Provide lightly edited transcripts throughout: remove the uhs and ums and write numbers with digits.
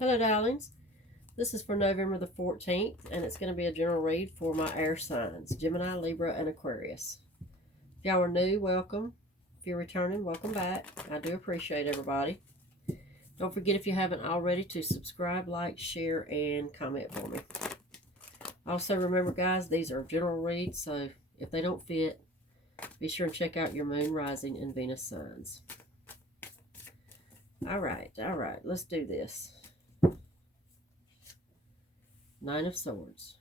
Hello, darlings. This is for November the 14th, and it's going to be a general read for my air signs, Gemini, Libra, and Aquarius. If y'all are new, welcome. If you're returning, welcome back. I do appreciate everybody. Don't forget, if you haven't already, to subscribe, like, share, and comment for me. Also, remember, guys, these are general reads, so if they don't fit, be sure and check out your moon, rising, and Venus signs. All right, let's do this. Nine of Swords,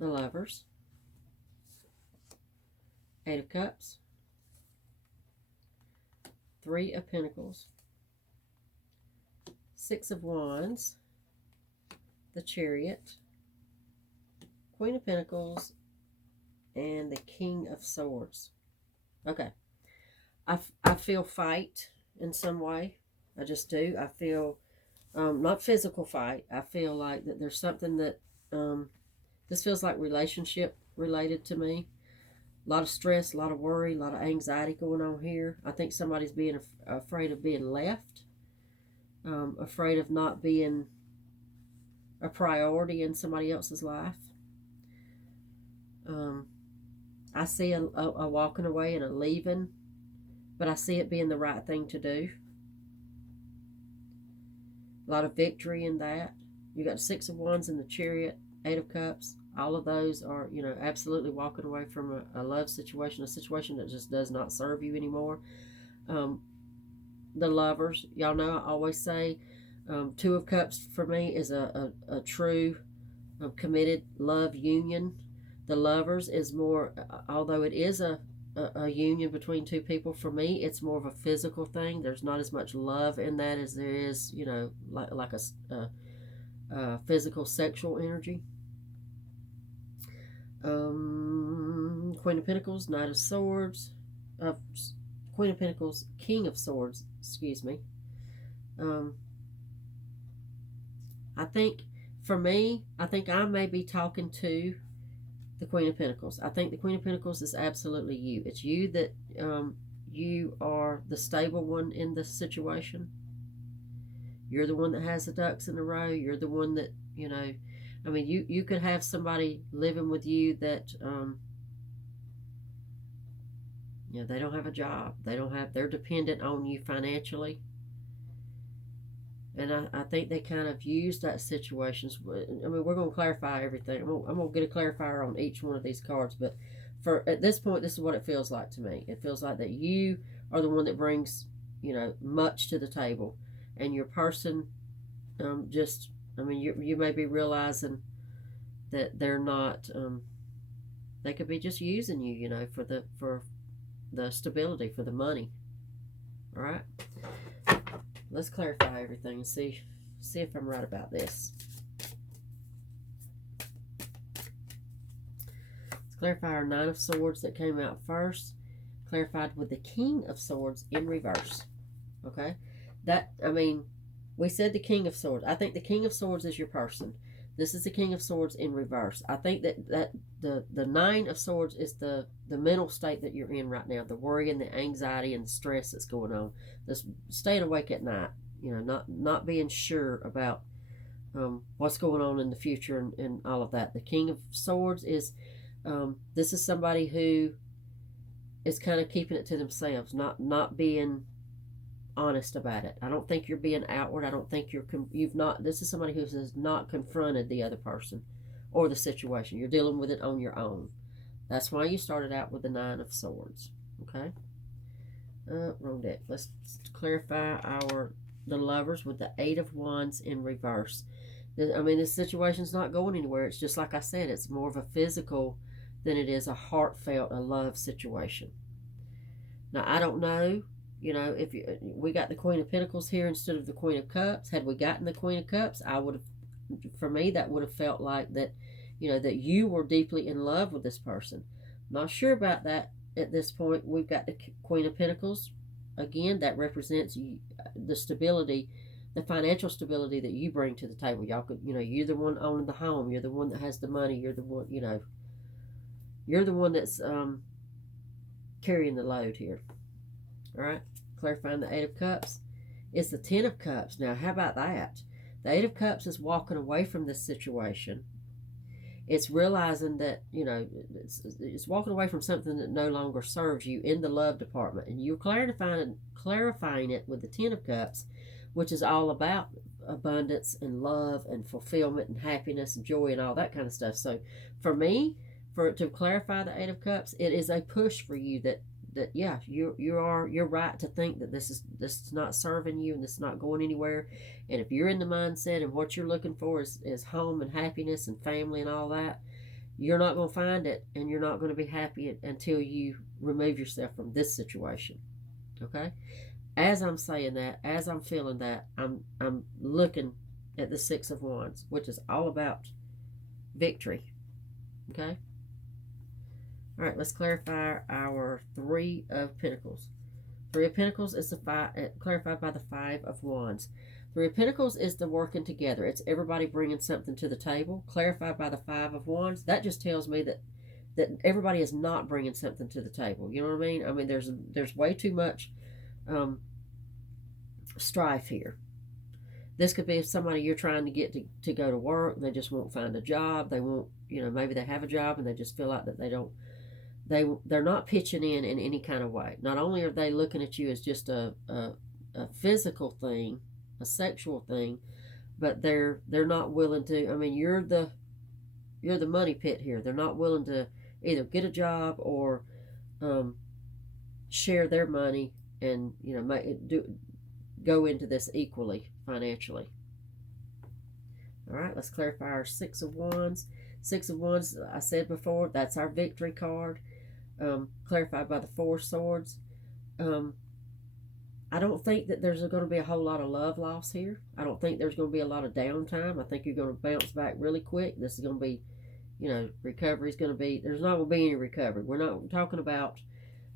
the Lovers, Eight of Cups, Three of Pentacles, Six of Wands, the Chariot, Queen of Pentacles, and the King of Swords. Okay, I feel fight in some way. I just do. I feel not physical fight. I feel like that there's something that this feels like relationship related to me. A lot of stress, a lot of worry, a lot of anxiety going on here. I think somebody's being afraid of being left, afraid of not being a priority in somebody else's life. I see a walking away and a leaving, but I see it being the right thing to do. A lot of victory in that. You got Six of Wands in the Chariot, Eight of Cups. All of those are, absolutely walking away from a love situation, a situation that just does not serve you anymore. The Lovers, y'all know I always say Two of Cups for me is a true committed love union. The Lovers is more, although it is a union between two people, for me it's more of a physical thing. There's not as much love in that as there is, like a physical sexual energy. Queen of Pentacles, Knight of Swords, Queen of Pentacles, King of Swords, excuse me. I think for me, I think I may be talking to the Queen of Pentacles. I think the Queen of Pentacles is absolutely you. It's you that you are the stable one in this situation. You're the one that has the ducks in a row. You're the one that, you could have somebody living with you that, they don't have a job. They're dependent on you financially. And I think they kind of use that situations. We're going to clarify everything. I'm going to get a clarifier on each one of these cards. But at this point, this is what it feels like to me. It feels like that you are the one that brings, much to the table. And your person you may be realizing that they're not, they could be just using you, for the stability, for the money. All right? Let's clarify everything and see if I'm right about this. Let's clarify our Nine of Swords that came out first, clarified with the King of Swords in reverse. Okay? We said the King of Swords. I think the King of Swords is your person. This is the King of Swords in reverse. I think that the Nine of Swords is the mental state that you're in right now, the worry and the anxiety and the stress that's going on. This staying awake at night, not being sure about what's going on in the future and all of that. The King of Swords is, this is somebody who is kind of keeping it to themselves, not being honest about it. I don't think you're being outward. I don't think this is somebody who has not confronted the other person or the situation. You're dealing with it on your own. That's why you started out with the Nine of Swords. Okay? Wrong deck. Let's clarify the Lovers with the Eight of Wands in reverse. This situation's not going anywhere. It's just like I said, it's more of a physical than it is a heartfelt, a love situation. Now, I don't know, we got the Queen of Pentacles here instead of the Queen of Cups. Had we gotten the Queen of Cups, for me, that would have felt like that, that you were deeply in love with this person. Not sure about that at this point. We've got the Queen of Pentacles. Again, that represents the stability, the financial stability that you bring to the table. Y'all could, you're the one owning the home. You're the one that has the money. You're the one, you're the one that's carrying the load here. All right, clarifying the Eight of Cups. is the Ten of Cups. Now, how about that? The Eight of Cups is walking away from this situation. It's realizing that, it's walking away from something that no longer serves you in the love department. And you're clarifying it with the Ten of Cups, which is all about abundance and love and fulfillment and happiness and joy and all that kind of stuff. So for me, for it to clarify the Eight of Cups, it is a push for you that yeah, you're right to think that this is not serving you and this is not going anywhere. And if you're in the mindset and what you're looking for is home and happiness and family and all that, you're not going to find it, and you're not going to be happy until you remove yourself from this situation. Okay? As I'm saying that, as I'm feeling that, I'm looking at the Six of Wands, which is all about victory. Okay? All right, let's clarify our Three of Pentacles. Three of Pentacles is clarified by the Five of Wands. Three of Pentacles is the working together. It's everybody bringing something to the table. Clarified by the Five of Wands. That just tells me that everybody is not bringing something to the table. You know what I mean? I mean, there's way too much strife here. This could be somebody you're trying to get to go to work. They just won't find a job. They won't, maybe they have a job and they just feel like that they're not pitching in any kind of way. Not only are they looking at you as just a physical thing, a sexual thing, but they're not willing to. I mean, you're the money pit here. They're not willing to either get a job or share their money and go into this equally financially. All right, let's clarify our Six of Wands. Six of Wands, I said before, that's our victory card. Clarified by the Four of Swords. I don't think that there's going to be a whole lot of love loss here. I don't think there's going to be a lot of downtime. I think you're going to bounce back really quick. This is going to be, recovery is going to be, there's not going to be any recovery. We're not talking about,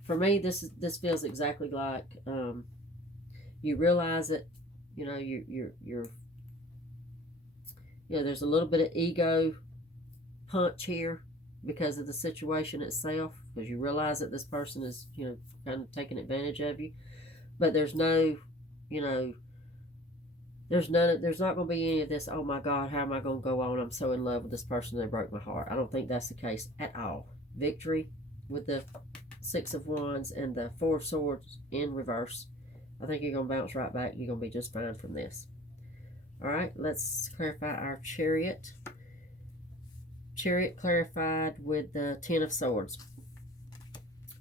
for me, this feels exactly like you realize that, you're there's a little bit of ego punch here because of the situation itself, because you realize that this person is, kind of taking advantage of you. But there's no, there's not going to be any of this, oh my God, how am I going to go on? I'm so in love with this person, they broke my heart. I don't think that's the case at all. Victory with the Six of Wands and the Four of Swords in reverse. I think you're going to bounce right back. You're going to be just fine from this. All right, let's clarify our Chariot. Chariot clarified with the Ten of Swords.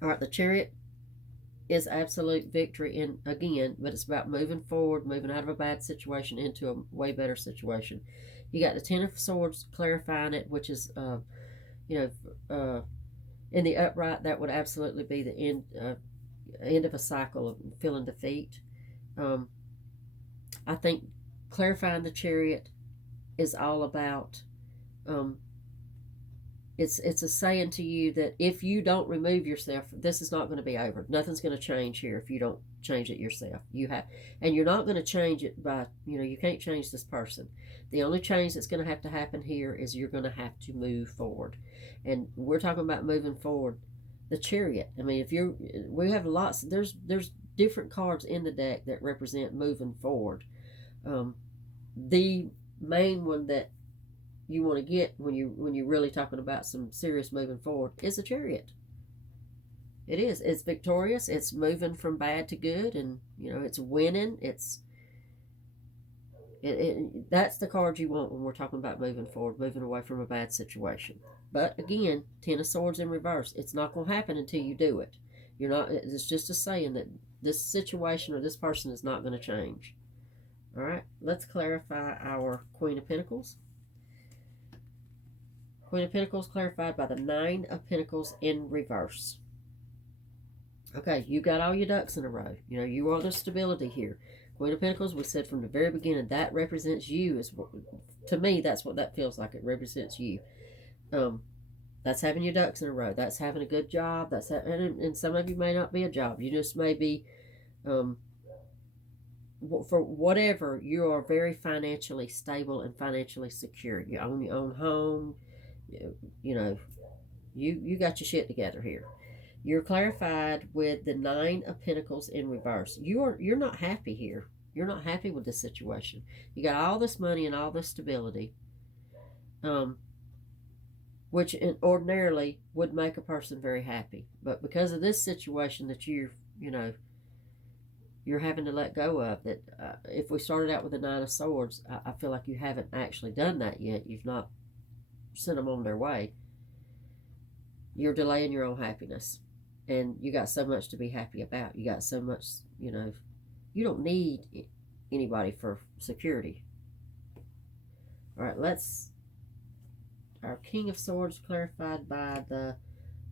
All right, the Chariot is absolute victory again, but it's about moving forward, moving out of a bad situation into a way better situation. You got the Ten of Swords clarifying it, which is, in the upright, that would absolutely be the end of a cycle of feeling defeat. I think clarifying the Chariot is all about, it's a saying to you that if you don't remove yourself, this is not going to be over. Nothing's going to change here if you don't change it yourself. And you're not going to change it by, you can't change this person. The only change that's going to have to happen here is you're going to have to move forward. And we're talking about moving forward. The Chariot. I mean, we have lots. There's different cards in the deck that represent moving forward. The main one that you want to get when you're really talking about some serious moving forward is the Chariot. It is. It's victorious. It's moving from bad to good, and it's winning. That's the card you want when we're talking about moving forward, moving away from a bad situation. But again, Ten of Swords in reverse. It's not going to happen until you do it. You're not. It's just a saying that this situation or this person is not going to change. All right. Let's clarify our Queen of Pentacles. Queen of Pentacles clarified by the Nine of Pentacles in reverse. Okay, you got all your ducks in a row. You are the stability here. Queen of Pentacles, we said from the very beginning, that represents you. To me, that's what that feels like. It represents you. That's having your ducks in a row. That's having a good job. And some of you may not be a job. You just may be, for whatever, you are very financially stable and financially secure. You own your own home. You got your shit together here. You're clarified with the Nine of Pentacles in reverse. You're not happy here. You're not happy with this situation. You got all this money and all this stability, which ordinarily would make a person very happy. But because of this situation that you're having to let go of, that if we started out with the Nine of Swords, I feel like you haven't actually done that yet. You've not sent them on their way. You're delaying your own happiness. And you got so much to be happy about. You got so much, you don't need anybody for security. All right, our King of Swords clarified by the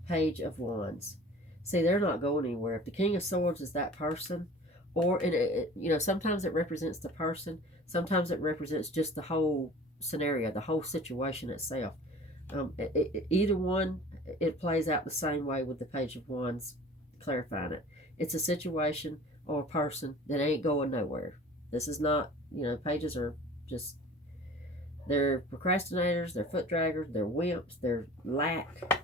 Page of Wands. See, they're not going anywhere. If the King of Swords is that person, or, sometimes it represents the person, sometimes it represents just the whole scenario, the whole situation itself. Either one, it plays out the same way with the Page of Wands clarifying it. It's a situation or a person that ain't going nowhere. This is not, pages are just, they're procrastinators, they're foot draggers, they're wimps, they're lack.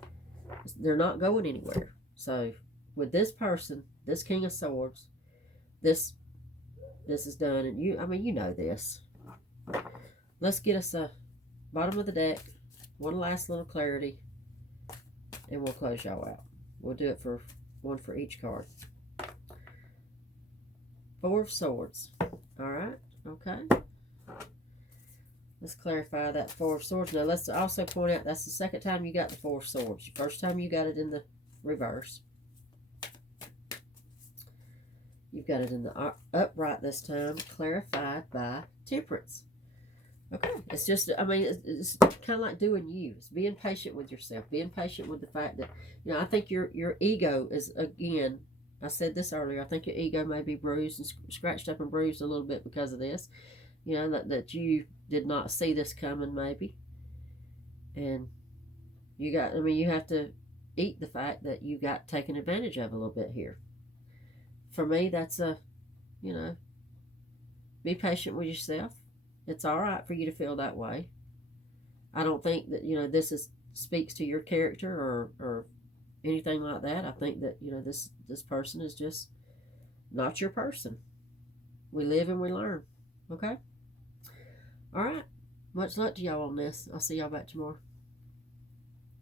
They're not going anywhere. So with this person, this King of Swords, this is done, and you know this. Let's get us a bottom of the deck, one last little clarity, and we'll close y'all out. We'll do it for one for each card. Four of Swords. All right. Okay. Let's clarify that Four of Swords. Now, let's also point out that's the second time you got the Four of Swords. The first time you got it in the reverse. You've got it in the upright this time, clarified by Temperance. Okay. It's just, it's kind of like doing you. It's being patient with yourself. Being patient with the fact that, I think your ego is, again, I said this earlier, I think your ego may be bruised and scratched up and bruised a little bit because of this. That you did not see this coming, maybe. And you have to eat the fact that you got taken advantage of a little bit here. For me, that's be patient with yourself. It's all right for you to feel that way. I don't think that, this speaks to your character or anything like that. I think that, this person is just not your person. We live and we learn. Okay? All right. Much luck to y'all on this. I'll see y'all back tomorrow.